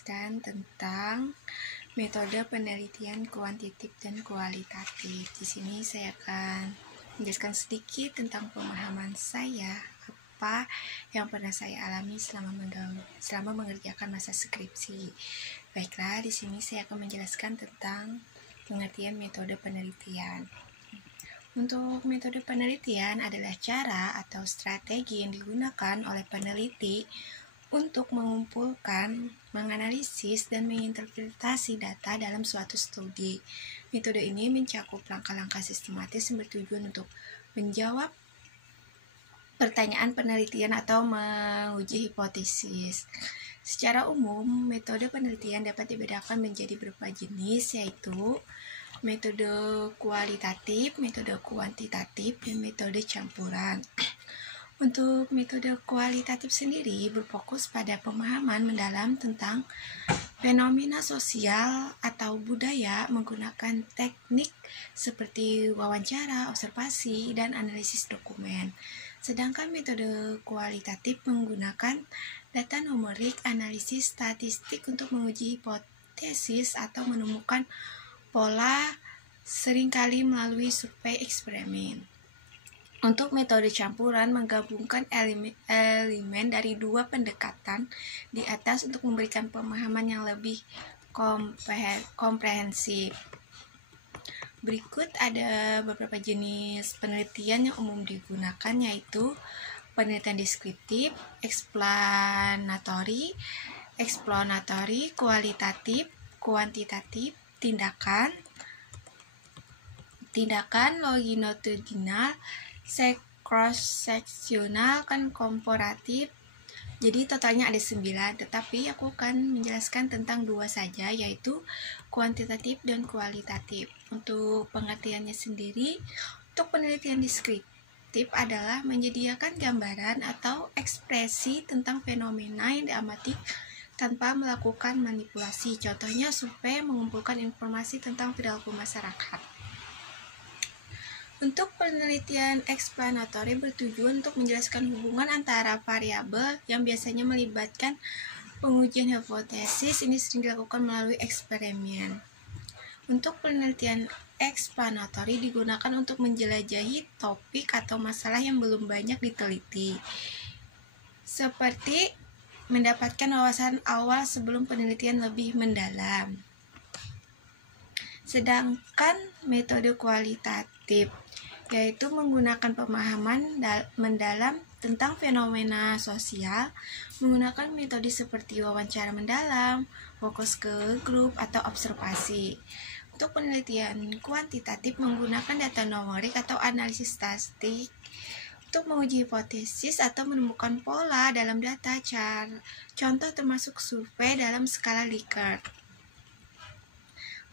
menjelaskan tentang metode penelitian kuantitatif dan kualitatif. Di sini saya akan menjelaskan sedikit tentang pemahaman saya, apa yang pernah saya alami selama mengerjakan masa skripsi. Baiklah, di sini saya akan menjelaskan tentang pengertian metode penelitian. Untuk metode penelitian adalah cara atau strategi yang digunakan oleh peneliti untuk mengumpulkan, menganalisis, dan menginterpretasi data dalam suatu studi. Metode ini mencakup langkah-langkah sistematis yang bertujuan untuk menjawab pertanyaan penelitian atau menguji hipotesis. Secara umum, metode penelitian dapat dibedakan menjadi beberapa jenis, yaitu metode kualitatif, metode kuantitatif, dan metode campuran. Untuk metode kualitatif sendiri berfokus pada pemahaman mendalam tentang fenomena sosial atau budaya menggunakan teknik seperti wawancara, observasi, dan analisis dokumen. Sedangkan metode kualitatif menggunakan data numerik, analisis statistik untuk menguji hipotesis atau menemukan pola, seringkali melalui survei eksperimen. Untuk metode campuran menggabungkan elemen dari dua pendekatan di atas untuk memberikan pemahaman yang lebih komprehensif. Berikut ada beberapa jenis penelitian yang umum digunakan, yaitu penelitian deskriptif, eksplanatori, kualitatif, kuantitatif, tindakan longitudinal, cross-sectional, komparatif. Jadi totalnya ada 9, tetapi aku akan menjelaskan tentang 2 saja, yaitu kuantitatif dan kualitatif. Untuk pengertiannya sendiri, untuk penelitian deskriptif adalah menyediakan gambaran atau ekspresi tentang fenomena yang diamati tanpa melakukan manipulasi. Contohnya survei mengumpulkan informasi tentang perilaku masyarakat. Untuk penelitian eksplanatori bertujuan untuk menjelaskan hubungan antara variabel yang biasanya melibatkan pengujian hipotesis. Ini sering dilakukan melalui eksperimen. Untuk penelitian eksplanatori digunakan untuk menjelajahi topik atau masalah yang belum banyak diteliti, seperti mendapatkan wawasan awal sebelum penelitian lebih mendalam. Sedangkan metode kualitatif yaitu menggunakan pemahaman mendalam tentang fenomena sosial, menggunakan metode seperti wawancara mendalam, fokus ke grup, atau observasi. Untuk penelitian kuantitatif menggunakan data numerik atau analisis statistik untuk menguji hipotesis atau menemukan pola dalam data. Contoh termasuk survei dalam skala Likert.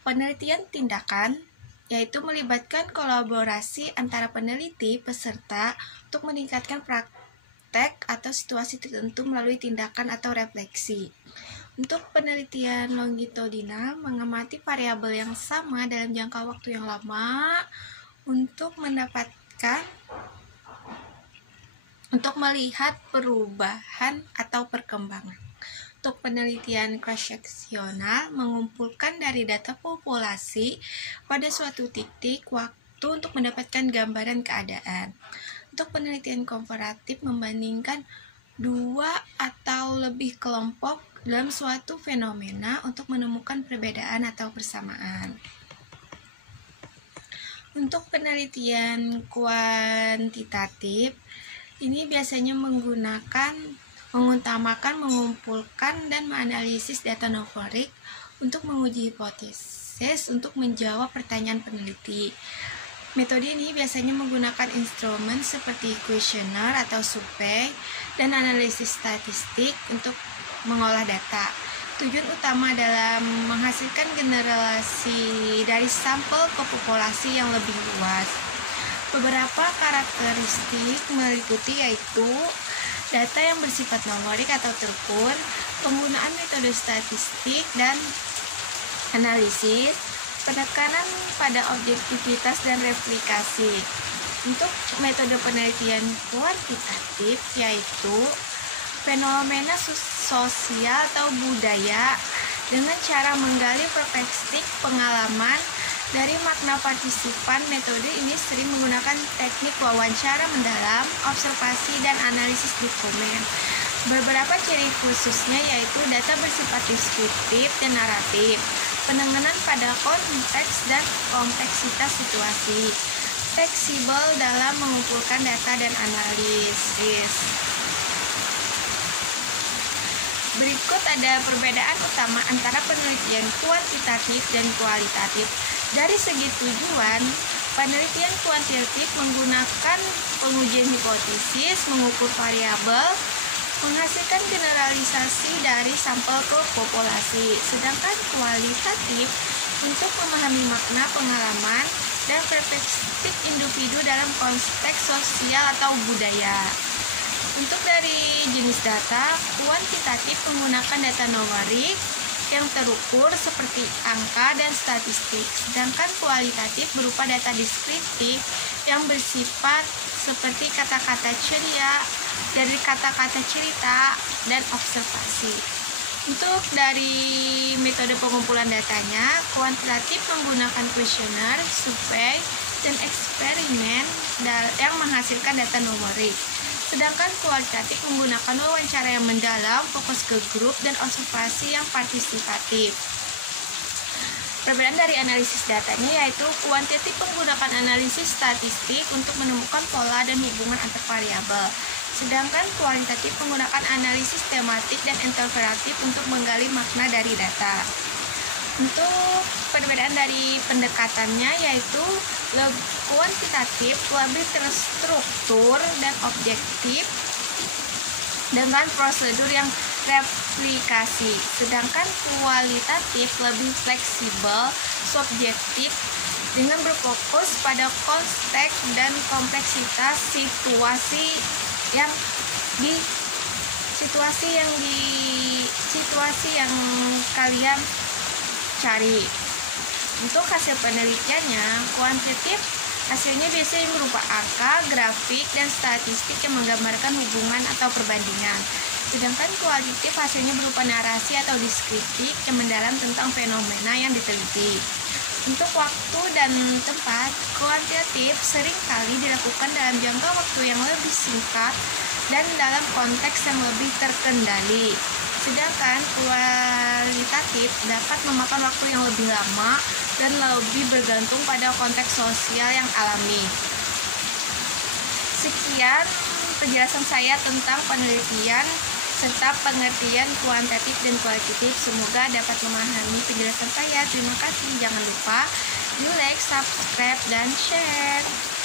Penelitian tindakan yaitu melibatkan kolaborasi antara peneliti peserta untuk meningkatkan praktek atau situasi tertentu melalui tindakan atau refleksi. Untuk penelitian longitudinal mengamati variabel yang sama dalam jangka waktu yang lama untuk melihat perubahan atau perkembangan. Untuk penelitian cross-sectional mengumpulkan dari data populasi pada suatu titik waktu untuk mendapatkan gambaran keadaan. Untuk penelitian komparatif membandingkan 2 atau lebih kelompok dalam suatu fenomena untuk menemukan perbedaan atau persamaan. Untuk penelitian kuantitatif ini biasanya mengutamakan mengumpulkan dan menganalisis data numerik untuk menguji hipotesis untuk menjawab pertanyaan peneliti. Metode ini biasanya menggunakan instrumen seperti kuesioner atau survei dan analisis statistik untuk mengolah data. Tujuan utama adalah menghasilkan generalisasi dari sampel ke populasi yang lebih luas. Beberapa karakteristik meliputi yaitu data yang bersifat numerik atau terukur, penggunaan metode statistik dan analisis, penekanan pada objektivitas dan replikasi. Untuk metode penelitian kuantitatif yaitu fenomena sosial atau budaya dengan cara menggali perspektif pengalaman dari makna partisipan. Metode ini sering menggunakan teknik wawancara mendalam, observasi, dan analisis dokumen. Beberapa ciri khususnya yaitu data bersifat deskriptif dan naratif, penekanan pada konteks dan kompleksitas situasi, fleksibel dalam mengumpulkan data dan analisis. Berikut ada perbedaan utama antara penelitian kuantitatif dan kualitatif. Dari segi tujuan, penelitian kuantitatif menggunakan pengujian hipotesis, mengukur variabel, menghasilkan generalisasi dari sampel ke populasi. Sedangkan kualitatif untuk memahami makna, pengalaman, dan perspektif individu dalam konteks sosial atau budaya. Untuk dari jenis data, kuantitatif menggunakan data numerik yang terukur seperti angka dan statistik, sedangkan kualitatif berupa data deskriptif yang bersifat seperti kata-kata ceria, dari kata-kata cerita dan observasi. Untuk dari metode pengumpulan datanya, kuantitatif menggunakan kuesioner, survei, dan eksperimen yang menghasilkan data numerik. Sedangkan kualitatif menggunakan wawancara yang mendalam, fokus ke grup, dan observasi yang partisipatif. Perbedaan dari analisis datanya yaitu kuantitatif menggunakan analisis statistik untuk menemukan pola dan hubungan antar variabel. Sedangkan kualitatif menggunakan analisis tematik dan interpretatif untuk menggali makna dari data. Untuk perbedaan dari pendekatannya yaitu kuantitatif lebih terstruktur dan objektif dengan prosedur yang replikasi, sedangkan kualitatif lebih fleksibel, subjektif dengan berfokus pada konteks dan kompleksitas situasi yang kalian cari. Untuk hasil penelitiannya, kuantitatif hasilnya biasanya berupa angka, grafik, dan statistik yang menggambarkan hubungan atau perbandingan. Sedangkan kualitatif hasilnya berupa narasi atau deskriptif yang mendalam tentang fenomena yang diteliti. Untuk waktu dan tempat, kuantitatif seringkali dilakukan dalam jangka waktu yang lebih singkat dan dalam konteks yang lebih terkendali. Sedangkan kualitatif dapat memakan waktu yang lebih lama dan lebih bergantung pada konteks sosial yang alami. Sekian penjelasan saya tentang penelitian serta pengertian kuantitatif dan kualitatif. Semoga dapat memahami penjelasan saya. Terima kasih. Jangan lupa di like, subscribe, dan share.